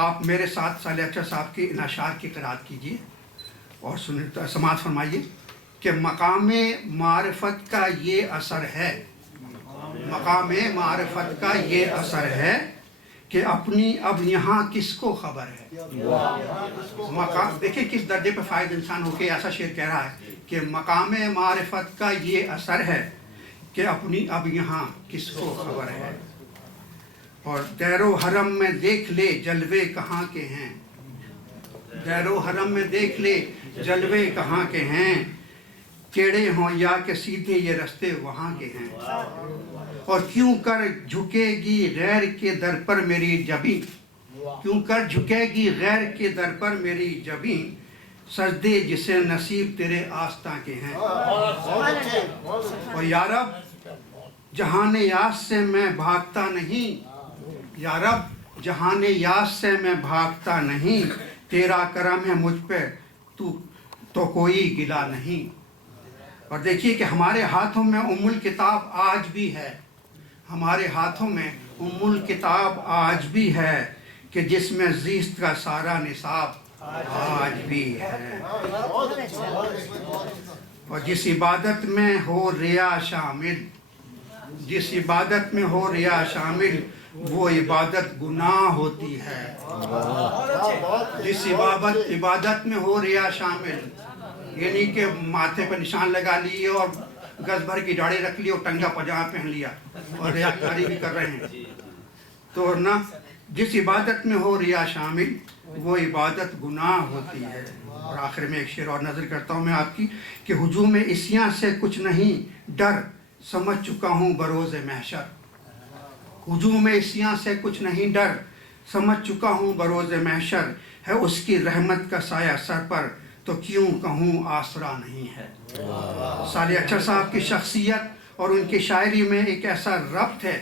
آپ میرے ساتھ صالح اچھا صاحب کے ان اشعار کی قرأت کیجیے اور سماعت فرمائیے کہ مقام معرفت کا یہ اثر ہے، مقام معرفت کا یہ اثر ہے کہ اپنی اب یہاں کس کو خبر ہے۔ مقام دیکھیں کس درجے پہ فائد انسان ہو کے ایسا شعر کہہ رہا ہے کہ مقام معرفت کا یہ اثر ہے کہ اپنی اب یہاں کس کو خبر ہے، اور دیر و حرم میں دیکھ لے جلوے کہاں کے ہیں، دیر و حرم میں دیکھ لے جلوے کہاں کے ہیں، ٹیڑھے ہوں یا کہ سیدھے یہ رستے وہاں کے ہیں، اور کیوں کر جھکے گی غیر کے در پر میری جبیں، کیوں کر جھکے گی غیر کے در پر میری جبیں، سجدے جسے نصیب تیرے آستاں کے ہیں۔ اور یا رب جہان یاس سے میں بھاگتا نہیں، یا رب جہان یاس سے میں بھاگتا نہیں، تیرا کرم ہے مجھ پہ تو کوئی گلہ نہیں۔ اور دیکھیے کہ ہمارے ہاتھوں میں ام الکتاب آج بھی ہے، ہمارے ہاتھوں میں ام الکتاب آج بھی ہے کہ جس میں زیست کا سارا نصاب آج بھی ہے، اور جس عبادت میں ہو ریا شامل، جس عبادت میں ہو ریا شامل وہ عبادت گناہ ہوتی ہے، جس عبادت میں ہو ریا شامل، یعنی کہ ماتھے پر نشان لگا لیے اور گز بھر کی داڑھی رکھ لی اور ٹنگا پجامہ پہن لیا اور ریاکاری بھی کر رہے ہیں، تو نہ جس عبادت میں ہو ریا شامل وہ عبادت گناہ ہوتی ہے۔ اور آخر میں ایک شعر اور نظر کرتا ہوں میں آپ کی کہ ہجوم عصیاں سے کچھ نہیں ڈر، سمجھ چکا ہوں بروز محشر، ہجوم عصیاں سے کچھ نہیں ڈر، سمجھ چکا ہوں بروز محشر، ہے اس کی رحمت کا سایہ سر پر تو کیوں کہوں آسرا نہیں ہے۔ صالح اچھا صاحب کی شخصیت اور ان کی شاعری میں ایک ایسا ربط ہے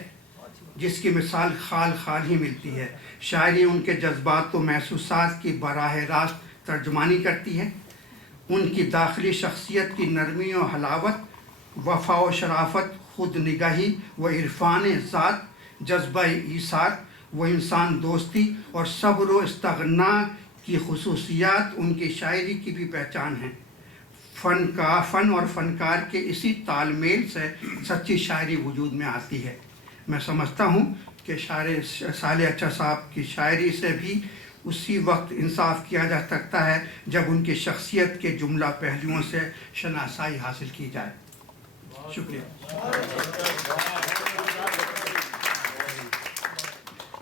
جس کی مثال خال خال ہی ملتی ہے۔ شاعری ان کے جذبات و محسوسات کی براہ راست ترجمانی کرتی ہے، ان کی داخلی شخصیت کی نرمی و حلاوت، وفا و شرافت، خود نگاہی و عرفان ذات، جذبہ ایثار و انسان دوستی اور صبر و استغنا کی خصوصیات ان کی شاعری کی بھی پہچان ہیں۔ فن اور فنکار کے اسی تال میل سے سچی شاعری وجود میں آتی ہے۔ میں سمجھتا ہوں کہ صالح اچھا صاحب کی شاعری سے بھی اسی وقت انصاف کیا جا سکتا ہے جب ان کی شخصیت کے جملہ پہلوؤں سے شناسائی حاصل کی جائے۔ شکریہ۔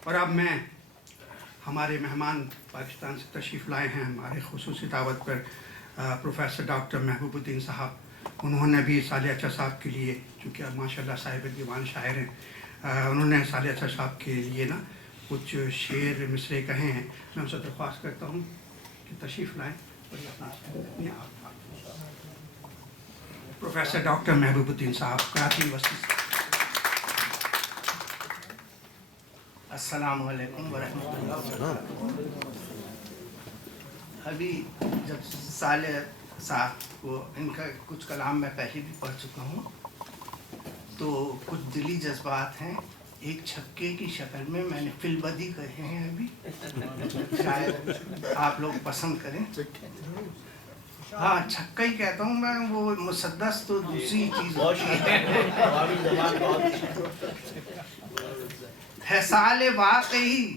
اور اب میں ہمارے مہمان پاکستان سے تشریف لائے ہیں ہمارے خصوصی دعوت پر، پروفیسر ڈاکٹر محبوب الدین صاحب، انہوں نے بھی صالح اچھا صاحب کے لیے، چونکہ ماشاءاللہ صاحب دیوان شاعر ہیں، انہوں نے صالح اچھا صاحب کے لیے نا کچھ شعر مصرے کہے ہیں۔ میں ان سے درخواست کرتا ہوں کہ تشریف لائیں اور یہ اپنی پروفیسر ڈاکٹر محبوب الدین صاحب، کراچی یونیورسٹی سے۔ السلام علیکم ورحمۃ اللہ۔ ابھی جب صالح صاحب کو ان کا کچھ کلام میں پہلے بھی پڑھ چکا ہوں، تو کچھ دلی جذبات ہیں ایک چھکے کی شکل میں نے فی البدی کہے ہیں، ابھی شاید آپ لوگ پسند کریں۔ ہاں چھکا ہی کہتا ہوں میں، وہ مسدس تو دوسری چیز ہوتی ہے۔ سال واقعی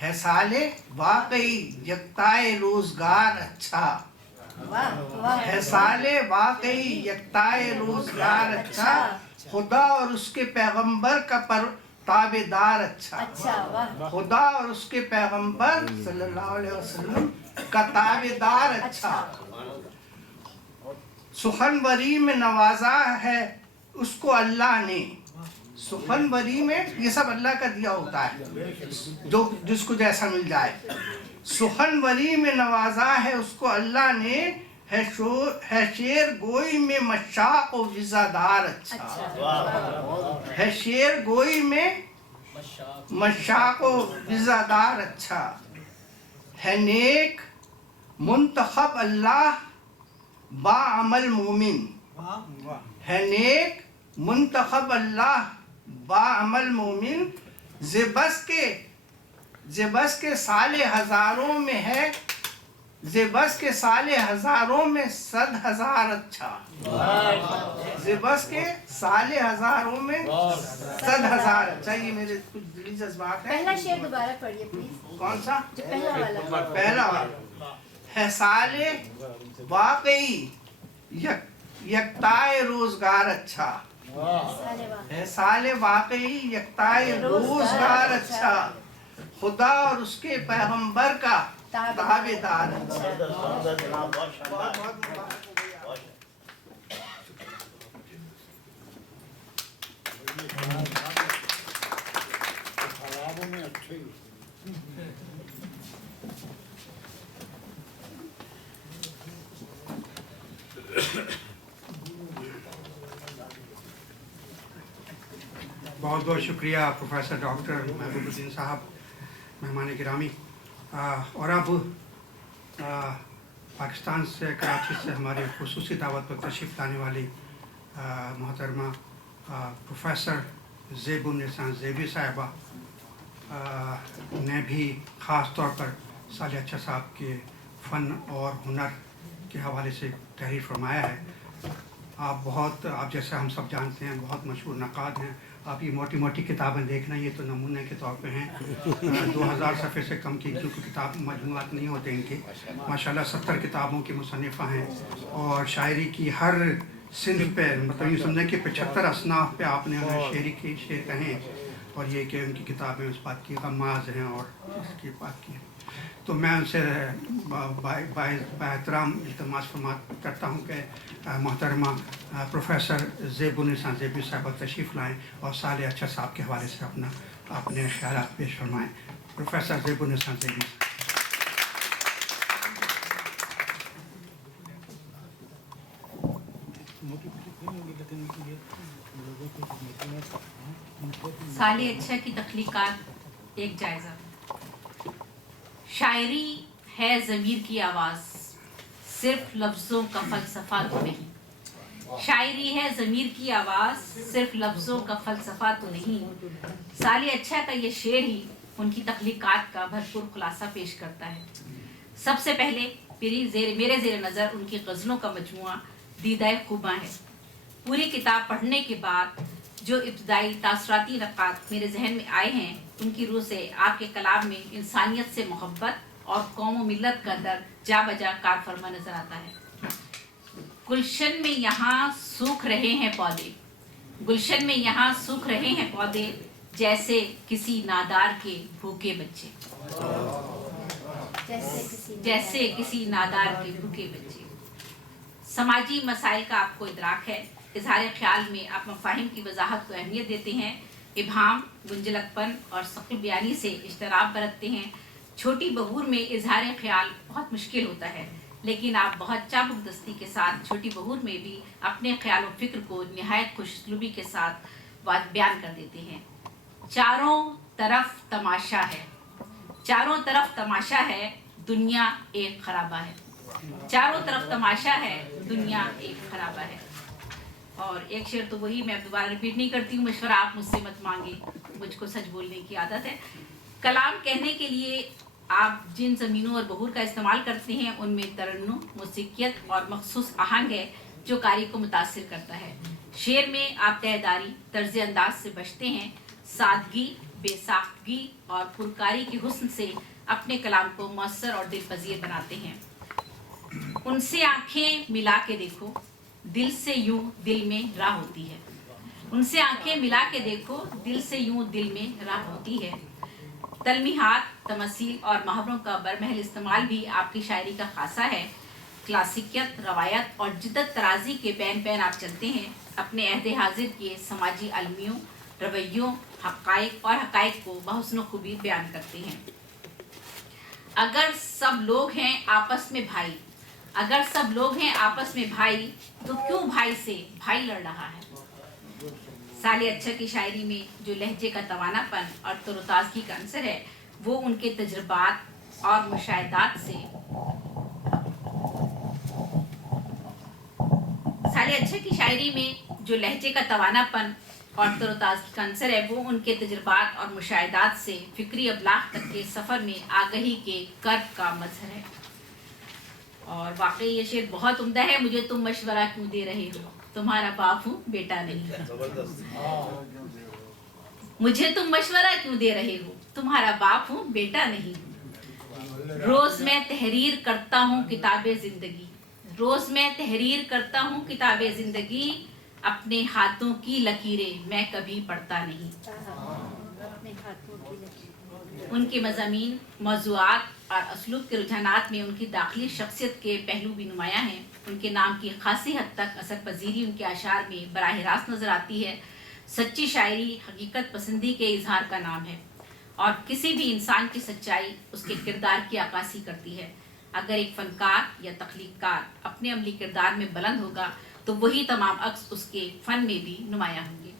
ہے، سال واقعی یکتائے روزگار اچھا ہے، سال واقعی یکتائے روزگار اچھا، خدا اور اس کے پیغمبر کا تابع دار اچھا، خدا اور اس کے پیغمبر صلی اللہ علیہ وسلم کا تابع دار اچھا، سخنوری میں نوازا ہے اس کو اللہ نے، سخنوری میں یہ سب اللہ کا دیا ہوتا ہے، جو جس کو جیسا مل جائے، سخنوری میں نوازا ہے اس کو اللہ نے، ہے شعر گوئی میں مشاق و وزادار اچھا، ہے شعر گوئی میں مشاق و وزادار اچھا، ہے نیک منتخب اللہ با عمل مومن، ہے نیک منتخب اللہ با عمل مومن، ز بس کے ज़ेबस के साले हजारों में है, ज़ेबस के साले हजारों में 100,000 अच्छा। ज़ेबस के साले हजारों में 100,000 अच्छा। ये मेरे कुछ दिली जज्बात है। पहला शेर दोबारा पढ़िए प्लीज, कौन सा? जो पहला वाला। पहला वाला है साले वाकई यकताए रोजगार अच्छा। साले वाह। है साले वाकई यकताए रोजगार अच्छा, खुदा और उसके पैगंबर का ताबेदार अच्छा। बहुत बहुत मुबारक हो भैया। बहुत बहुत शुक्रिया प्रोफेसर डॉक्टर महबूबुद्दीन साहब, मेहमान गिरामी। और अब पाकिस्तान से, कराची से हमारे खुसूसी दावत पर तशरीफ़ लाने वाली मोहतरमा प्रोफेसर ज़ेबुन्निसा ज़ेबी साहिबा ने भी ख़ास तौर पर साले अच्छा साहब के फ़न और हुनर के हवाले से तहरीर फरमाया है। आप जैसे हम सब जानते हैं बहुत मशहूर नक़ाद हैं। आप ये मोटी मोटी किताबें देखना, ये तो नमूने के तौर पे हैं। 2000 सफ़े से कम की क्योंकि किताब मजमूआत नहीं होते इनके। माशाल्लाह 70 किताबों की मुसन्निफ़ा हैं और शायरी की हर सिंध पे, मतलब ये समझें कि 75 असनाफ पे आपने उन्हें शेर कहें। और ये कि उनकी किताबें उस बात की गम्माज़ हैं और इसकी बात की है। तो मैं उनसे बाएहतराम इल्तिमास करता हूँ कि मोहतरमा प्रोफेसर ज़ेबुन्निसा ज़ेबी साहब तशरीफ़ लाएँ और साले अच्छा साहब के हवाले से अपने ख्यालात पेश फरमाएँ। प्रोफेसर ज़ेबुन्निसा ज़ेबी। साले अच्छा की तख्लीकात एक जायज़ा। शायरी है ज़मीर की आवाज़, सिर्फ लफ्ज़ों का फ़लसफ़ा तो नहीं। शायरी है ज़मीर की आवाज़, सिर्फ लफ्ज़ों का फ़लसफ़ा तो नहीं। साले अच्छा का ये शेर ही उनकी तख्लीकात का भरपूर खुलासा पेश करता है। सबसे पहले मेरे ज़ेर नज़र उनकी गज़लों का मजमुआ दीदाए खूबा है। पूरी किताब पढ़ने के बाद जो इब्तदाई तासराती नक़ात मेरे जहन में आए हैं, उनकी रूह से आपके कलाम में इंसानियत से मोहब्बत और कौम व मिल्लत का दर्द जा बजा कार फरमा नजर आता है। गुलशन में यहाँ सूख रहे हैं पौधे, गुलशन में यहाँ सूख रहे हैं पौधे, जैसे किसी नादार के भूखे बच्चे, जैसे किसी नादार के भूखे बच्चे। समाजी मसाइल का आपको इदराक है। इजहार ख्याल में आप मफाहिम की वजाहत को अहमियत देते हैं। इबहाम, गुंजलकपन और सक़ल बयानी से इश्तराब बरतते हैं। छोटी बहूर में इजहार ख्याल बहुत मुश्किल होता है, लेकिन आप बहुत चाबुक दस्ती के साथ छोटी बहूर में भी अपने ख्याल और फिक्र को निहायत खुशसलूबी के साथ बयान कर देते हैं। चारों तरफ तमाशा है, चारों तरफ तमाशा है, दुनिया एक खराबा है। चारों तरफ तमाशा है, दुनिया एक खराबा है। और एक शेर तो वही, मैं दोबारा रिपीट नहीं करती हूँ, मशवरा आप मुझसे मत मांगे, मुझको सच बोलने की आदत है। कलाम कहने के लिए आप जिन ज़मीनों और बहूर का इस्तेमाल करते हैं, उनमें तरन्नुम, मौसीकियत और मखसूस आहंग है जो कारी को मुतासिर करता है। शेर में आप तहदारी, तर्ज अंदाज से बचते हैं। सादगी, बेसाख्तगी और पुरकारी के हुस्न से अपने कलाम को मौसर और दिलपजीर बनाते हैं। उनसे आंखें मिला के देखो, दिल से यूं दिल में राह होती है। उनसे आंखें मिला के देखो, दिल से यूं दिल में राह होती है। तलमीहात, तमसील और मुहावरों का बरमहल इस्तेमाल भी आपकी शायरी का खासा है। क्लासिकियत, रवायत और जिद्दत तराजी के बैन बैन आप चलते हैं। अपने अहद हाजिर के समाजी अलमियों, रवैयों, हक़ाइक़ और हक़ाइक़ को बहुस्न खूबी बयान करते हैं। अगर सब लोग हैं आपस में भाई, अगर सब लोग हैं आपस में भाई, तो क्यों भाई से भाई लड़ रहा है। साले अच्छा की शायरी में जो लहजे का तवानापन और तरोताज़गी का अंसर है, वो उनके तजुर्बात और मुशाहिदात से, साले अच्छा की शायरी में जो लहजे का तवानापन और तरोताज़गी का अंसर है, वो उनके तजुर्बात और मुशाहिदात से फ़िक्री अबलाग तक के सफ़र में आगही के कर्ब का मजहर है। और वाकई ये शेर बहुत उम्दा है। मुझे तुम मशवरा क्यों दे रहे हो, तुम्हारा बाप हूँ बेटा नहीं। मुझे तुम मशवरा क्यों दे रहे हो, तुम्हारा बाप हूँ बेटा नहीं। रोज मैं तहरीर करता हूँ किताबे जिंदगी, रोज मैं तहरीर करता हूँ किताबे जिंदगी, अपने हाथों की लकीरें मैं कभी पढ़ता नहीं। अपने हाथों की लकीर। उनके मज़ामीन, मौज़ूआत और असलूब के रुझानात में उनकी दाखिली शख्सियत के पहलू भी नुमायाँ हैं। उनके नाम की खासी हद तक असर पजीरी उनके अशार में बराह रास्त नज़र आती है। सच्ची शायरी हकीकत पसंदी के इजहार का नाम है और किसी भी इंसान की सच्चाई उसके किरदार की अक्कासी करती है। अगर एक फ़नकार या तख्लीक़कार अपने अमली किरदार में बुलंद होगा तो वही तमाम अक्स उसके फ़न में भी नुमायाँ होंगे।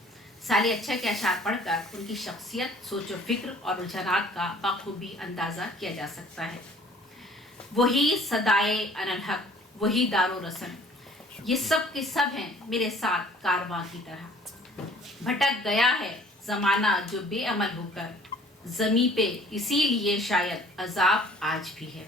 साले अच्छा के अशार पढ़कर उनकी शख्सियत, सोच व फ़िक्र और रुझानात का बखूबी अंदाज़ा किया जा सकता है। वही सदाए अनल हक, वही दारो रसन, ये सब के सब हैं मेरे साथ कारवां की तरह। भटक गया है ज़माना जो बेअमल होकर, ज़मी पे इसीलिए शायद अजाब आज भी है।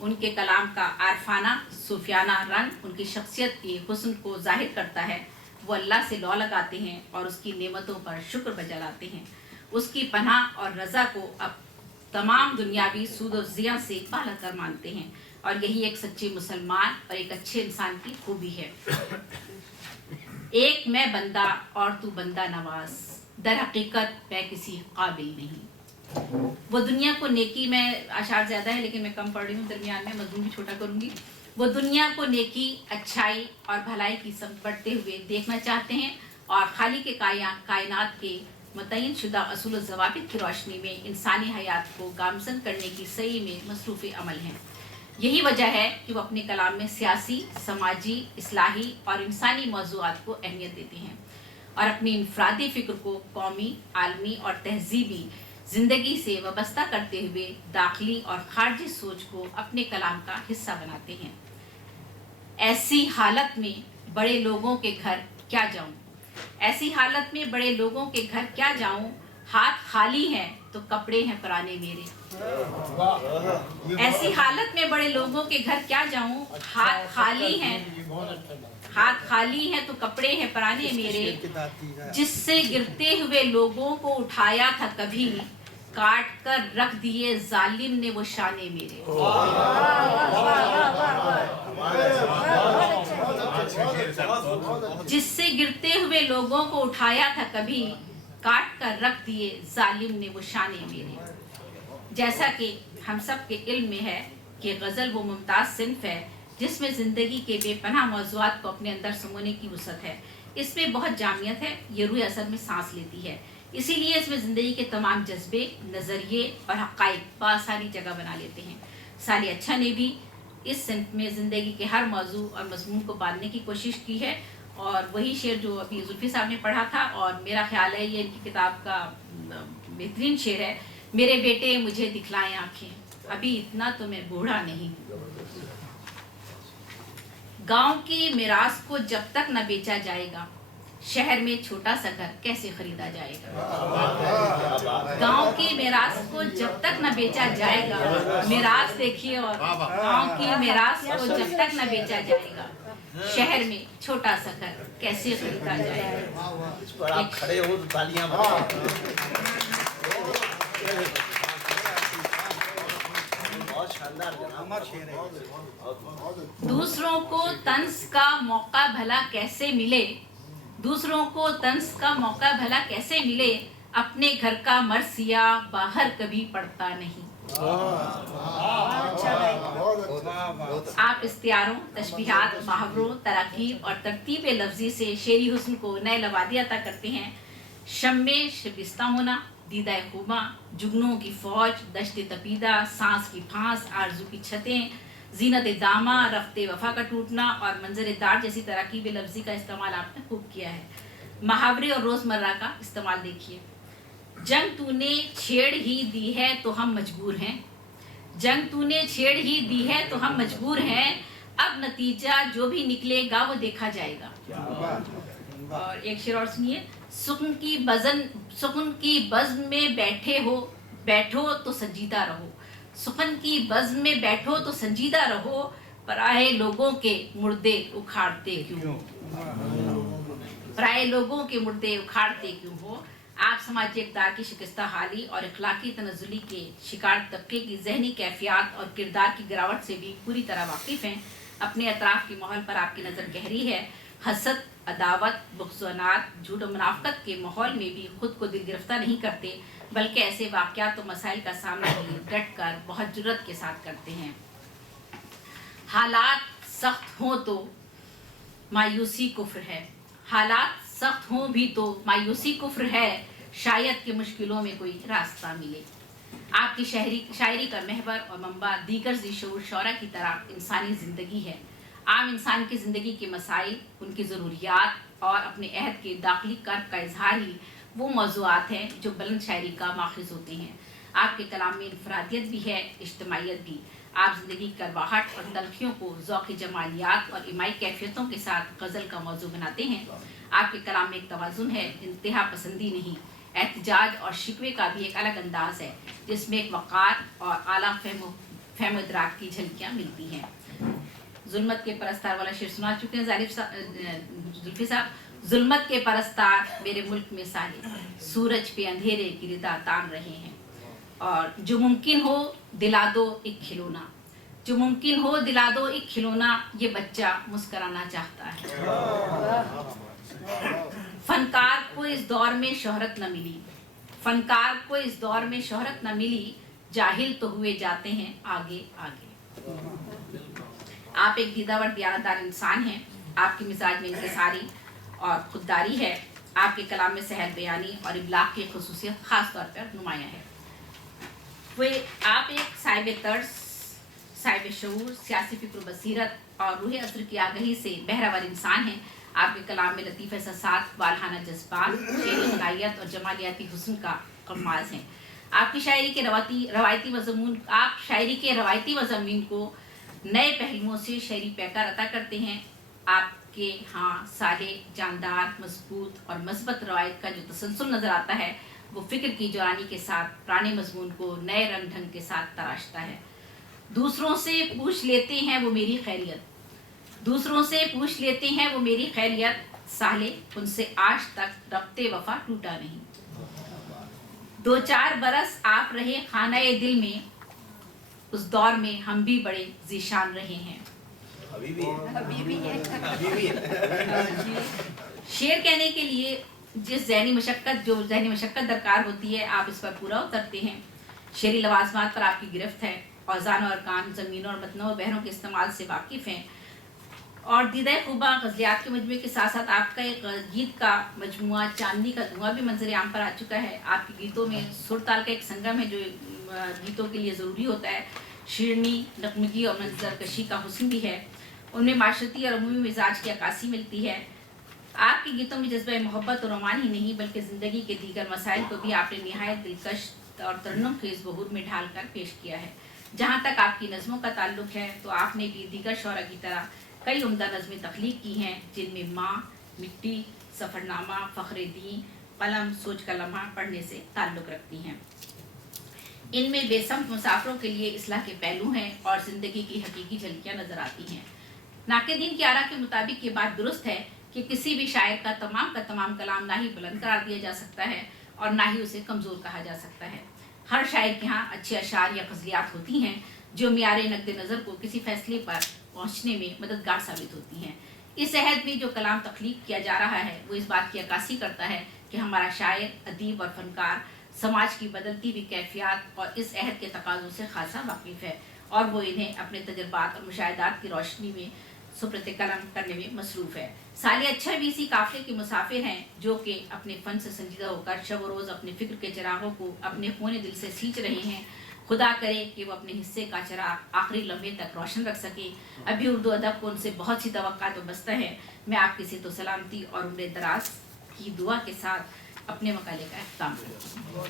उनके कलाम का आरफाना सूफियाना रंग उनकी शख्सियत के हुस्न को जाहिर करता है। वो अल्लाह से लौ लगाते हैं और उसकी नेमतों पर शुक्र बजा लाते हैं। उसकी पनाह और रज़ा को अब तमाम दुनियावी सूद और ज़िया से बाला कर मानते हैं और यही एक सच्चे मुसलमान और एक अच्छे इंसान की खूबी है। एक मैं बंदा और तू बंदा नवाज, दर हकीकत मैं किसी काबिल नहीं। वो दुनिया को नेकी में अशार ज़्यादा है लेकिन मैं कम पढ़ रही हूँ, दरमियान में मजमून भी छोटा करूँगी। वो दुनिया को नेकी, अच्छाई और भलाई की समत बढ़ते हुए देखना चाहते हैं और खाली के कायनात के मुतय्यन शुदा असूल ज़वाबित की रोशनी में इंसानी हयात को गामज़न करने की सही में मसरूफ़ अमल हैं। यही वजह है कि वो अपने कलाम में सियासी, समाजी, इस्लाही और इंसानी मौज़ूआत को अहमियत देते हैं और अपनी इनफरादी फ़िक्र को कौमी, आलमी और तहज़ीबी ज़िंदगी से वाबस्ता करते हुए दाखिली और खारजी सोच को अपने कलाम का हिस्सा बनाते हैं। ऐसी हालत में बड़े लोगों के घर क्या जाऊं, ऐसी हालत में बड़े लोगों के घर क्या जाऊं, हाथ खाली हैं तो कपड़े हैं पुराने मेरे। ऐसी हालत में बड़े लोगों के घर क्या जाऊं, हाथ खाली हैं तो कपड़े हैं पुराने मेरे, जिससे गिरते हुए लोगों को उठाया था कभी, काट कर रख दिए जालिम ने वो शाने मेरे। जिससे गिरते हुए लोगों को उठाया था कभी, काट कर रख दिए जालिम ने वो शाने मेरे। जैसा कि हम सब के इल्म में है कि गज़ल वो मुमताज़ सिन्फ है जिसमें ज़िंदगी के बेपनाह मौज़ूआत को अपने अंदर समोने की वुसअत है। इसमें बहुत जामियत है, ये रूह असल में सांस लेती है, इसीलिए इसमें ज़िंदगी के तमाम जज्बे, नज़रिए और हक़ाइक़ बासानी जगह बना लेते हैं। साली अच्छा ने भी इस सिन्फ में ज़िंदगी के हर मौजू और मज़मून को बांधने की कोशिश की है और वही शेर जो अभी जुल्फ़ी साहब ने पढ़ा था और मेरा ख्याल है ये इनकी किताब का बेहतरीन शेर है। मेरे बेटे मुझे दिखलाएं आँखें, अभी इतना तो मैं बूढ़ा नहीं। गांव की मिरास को जब तक न बेचा जाएगा, शहर में छोटा सा घर कैसे खरीदा जाएगा। गांव की मिरास को जब तक न बेचा जाएगा, मिरास देखिए, और गांव की मिरास को जब तक न बेचा जाएगा, शहर में छोटा सा घर कैसे खरीदा जाएगा। इस पर आप खड़े हो तो तालियां बजाओ। बहुत शानदार जनाब। दूसरों को तंज का मौका भला कैसे मिले, दूसरों को तंज का मौका भला कैसे मिले, अपने घर का मरसिया बाहर कभी पड़ता नहीं। आप इस्तियारों, तशबीहात, मुहावरों, तराकीब और तरतीब लफ्जी से शेरी हुस्न को नए लवादी अता करते हैं। शम्मे शबिस्ता होना, दीदा खूबा, जुगनों की फौज, दश्त तपीदा, सांस की फांस, आरजू की छतें, जीनत दामा, रफ्ते वफा का टूटना और मंजर दार जैसी तरकीब लफ्जी का इस्तेमाल आपने खूब किया है। मुहावरे और रोज़मर्रा का इस्तेमाल देखिए। जंग तूने छेड़ ही दी है तो हम मजबूर हैं, जंग तूने छेड़ ही दी है तो हम मजबूर हैं, अब नतीजा जो भी निकलेगा वो देखा जाएगा। और एक शेर और सुनिए। सुकून की बज़्म में बैठो तो संजीदा रहो। सुकून की बज़्म में बैठो तो संजीदा रहो, पराए लोगों के मुर्दे उखाड़ते क्यों? पराए लोगों के मुर्दे उखाड़ते क्यों हो? आप समाजी इक़्तिदार की शिकस्ता हाली और अखलाकी तनज़्ज़ुली के शिकार तबके की ज़हनी कैफियत और किरदार की गिरावट से भी पूरी तरह वाकिफ़ हैं। अपने अतराफ़ के माहौल पर आपकी नज़र गहरी है। हसद, अदावत, बुग़्ज़ व अनाद, झूठ और मुनाफ़क़त के माहौल में भी खुद को दिल गिरफ्तार नहीं करते, बल्कि ऐसे वाक़यात और मसाइल का सामना डट कर बहुत जुर्रत के साथ करते हैं। हालात सख्त हों तो मायूसी कुफ्र है, हालात सख्त हों भी तो मायूसी कुफ्र है, शायद कि मुश्किलों में कोई रास्ता मिले। आपकी शायरी का महवर और मंबा दीगर ज़ी-शऊर शौरा की तरह इंसानी ज़िंदगी है। आम इंसान की ज़िंदगी के मसाइल, उनकी ज़रूरियात और अपने अहद के दाखिली कर्ब का इजहार ही वो मौज़ूआत हैं जो बुलंद शायरी का माखिज़ होते हैं। आपके कलाम में इनफरादियत भी है, इज्तिमाइयत भी। आप ज़िंदगी की करवाहट और तलखियों को ज़ौक़ी जमालियात और इमाई कैफियतों के साथ गज़ल का मौजू बनाते हैं। आपके कलाम में एक तवाज़ुन है, इंतहा पसंदी नहीं, एहतजाज और शिकवे का भी एक अलग अंदाज़ है, जिसमें एक वक़ार और आला फ़हम इदराक की झलकियाँ मिलती हैं। ज़ुल्मत के परस्तार वाला शेर सुना चुके हैं जुल्फ़ी साहब। ज़ुल्मत के परस्तार मेरे मुल्क में साले, सूरज पे अंधेरे की रिदा तान रहे हैं। और जो मुमकिन हो दिला दो एक खिलौना, जो मुमकिन हो दिला दो एक खिलौना, ये बच्चा मुस्कराना चाहता है। फनकार को इस दौर में शोहरत न मिली, फनकार को इस दौर में शोहरत न मिली, जाहिल तो हुए जाते हैं आगे आगे। आप एक दीदावर दियानतदार इंसान हैं। आपके मिजाज में इंकिसारी और खुददारी है। आपके कलाम में सहल बयानी और इबलाग की खुसूसियत ख़ास तौर पर नुमायाँ है। वे आप एक साहिब तर्स, साहिब शऊर, सियासी फ़िक्र बसीरत और रूह असर की आगही से बहरावर इंसान हैं। आपके कलाम में लतीफ़ एहसासात, वालहाना जज्बात, शेरी गलायत और जमालियाती हुस्न का कमाज़ हैं। आपकी शायरी के रवायती मज़ामीन को नए पहलुओं से शायरी पैकार अता करते हैं। आपके यहाँ साले, जानदार, मजबूत और मस्बत रवायत का जो तसलसल नज़र आता है, वो फ़िक्र की जवानी के साथ पुराने मजमून को नए रंग ढंग के साथ तराशता है। दूसरों से पूछ लेते हैं वो मेरी खैरियत, दूसरों से पूछ लेते हैं वो मेरी खैरियत, साले उनसे आज तक रब्ते वफा टूटा नहीं। 2-4 बरस आप रहे खानाए दिल में, उस दौर में हम भी बड़े ज़ीशान रहे हैं। अभी भी है। अभी भी है। शेर कहने के लिए जो ज़हनी मशक्क़त दरकार होती है, आप इस पर पूरा उतरते हैं। शेरी लवाज़मात पर आपकी गिरफ्त है। औज़ान और कान, ज़मीनों और मतनों और बहरों के इस्तेमाल से वाकिफ़ हैं। और दीदा खुबा गज़लियात के मजमूए के साथ साथ आपका एक गीत का मजमुआ चांदनी का धुआं भी मंजर आम पर आ चुका है। आपके गीतों में सुर ताल का एक संगम है जो गीतों के लिए ज़रूरी होता है। शीरनी, नगमगी और मंजरकशी का हुस्न भी है। उनमें माशरती और अमूमी मिजाज की अक्कासी मिलती है। आपके गीतों में जज्बा मोहब्बत और रोमान ही नहीं बल्कि ज़िंदगी के दीगर मसाइल को भी आपने नहायत दिलकश और तरन्नुम खेज़ बहूर में ढाल कर पेश किया है। जहाँ तक आपकी नज़मों का ताल्लुक़ है तो आपने भी दीगर शौरा की तरह कई उम्दा नज़में तख्लीक की हैं, जिनमें माँ, मिट्टी, सफ़रनामा, फ़ख्र-ए-दीन, कलम, सोच का लम्हा पढ़ने से ताल्लुक़ रखती हैं। इनमें बेसम्त मुसाफिरों के लिए इस्लाह के पहलू हैं और ज़िंदगी की हकीकी झलकियाँ नज़र आती हैं। नाक़िदीन की आरा के मुताबिक ये बात दुरुस्त है कि किसी भी शायर का तमाम कलाम ना ही बुलंद करार दिया जा सकता है और ना ही उसे कमज़ोर कहा जा सकता है। हर शायर के यहाँ अच्छे अशार या ग़ज़लियात होती हैं जो मियारे नक़्द नज़र को किसी फ़ैसले पर पहुँचने में मददगार साबित होती हैं। इस अहद में जो कलाम तख्लीक किया जा रहा है वो इस बात की अक्कासी करता है कि हमारा शायर, अदीब और फ़नकार समाज की बदलती हुई कैफियत और इस अहद के तकाज़ों से खासा वाकिफ़ है और वो इन्हें अपने तजर्बात और मुशाहिदात की रोशनी में सुप्रत कलम करने में मसरूफ़ है। साले अच्छा भी इसी काफ़िले के मुसाफिर हैं जो कि अपने फ़न से संजीदा होकर शब रोज़ अपने फ़िक्र के चिरागों को अपने खूने दिल से सींच रहे हैं। खुदा करे कि वो अपने हिस्से का चिराग आखिरी लम्हे तक रोशन रख सके। अभी उर्दू अदब को उनसे बहुत सी तवक्कात बस्ता है। मैं आपकी से तो सलामती और उम्र दराज की दुआ के साथ अपने मकाले का अख्ताम करती हूँ।